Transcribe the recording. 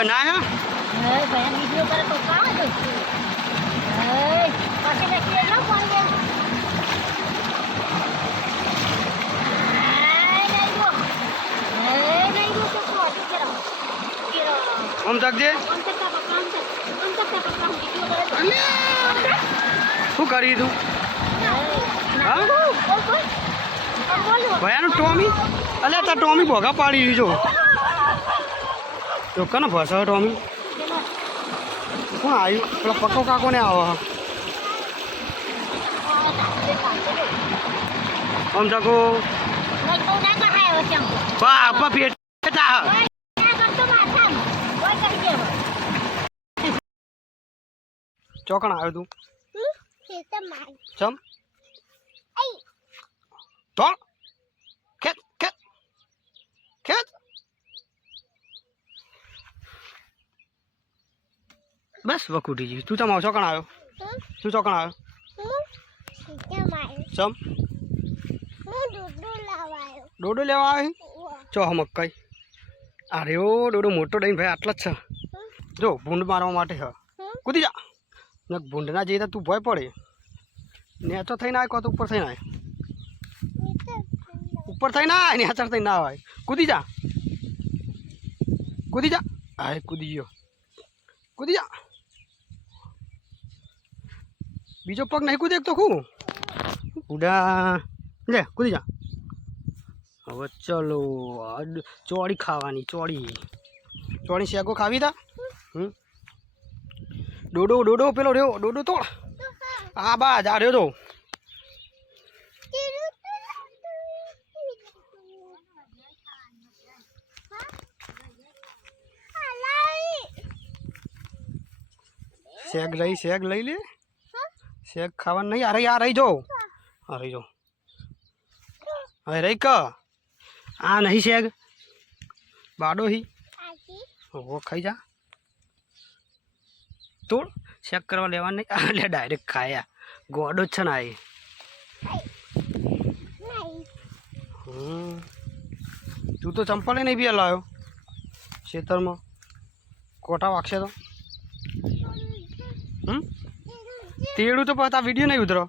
હવે ના હે ભાઈ વિડિયો કરે તો કામ જ છે પાછે બેસી જાવ ફોન લે નહીં ગો તો કોટી કરો આમ તકજે શું કરી તું હા ભયાનું ટોમી અલ્યા તાર ટોમી ભોગા પાડી દીધો તો કને ભસાવ ટોમી શું આવ્યું પેલા પક્કો કાકો ને આવો આમ તકો બાપા પેટ ચોકણ આવ્યો તું ચમ તો ખેત ખેત ખેત બસ વકુટી જી તું ચમ આવ ચોકણ આવ્યો તું ચોકણ આવ્યો ચમ ડોડો લેવા આવી ચો મકાઈ અરે ઓ ડોડો મોટો દઈને ભાઈ આટલા જ છે જો ભૂંડ મારવા માટે હ કૂદી જા ને ભૂંડ ના જઈએ તો તું ભય પડે નેચો થઈને આવે કો તો ઉપર થઈને આવે ઉપર થઈને આવે નેચર થઈને ના આવે કૂદી જા હા કૂદી ગયો કૂદી જા બીજો પગ નહીં કૂદે તો ખું ઉડા લે કૂદી જા હવે ચલો ચોળી ખાવાની ચોળી શેકો ખાવી તા ડોડો પેલો રહ્યો ડોડો તોડ હા બા જા રહ્યો તો શેક લઈ લે શેક ખાવાનું નહીં અરે યાર રહી જો હવે રહી ક આ નહીં શેક બાડો હી ઓ ખાઈ જા તોડ ચેક કરવા લેવા નહીં એટલે ડાયરેક્ટ ખાયા ગોડો જ છે ને તું તો ચંપલે નહીં બી લાવ્યો ખેતરમાં કોટા વાગશે તો તેડું તો પછી આ વિડીયો નહીં ઉતરો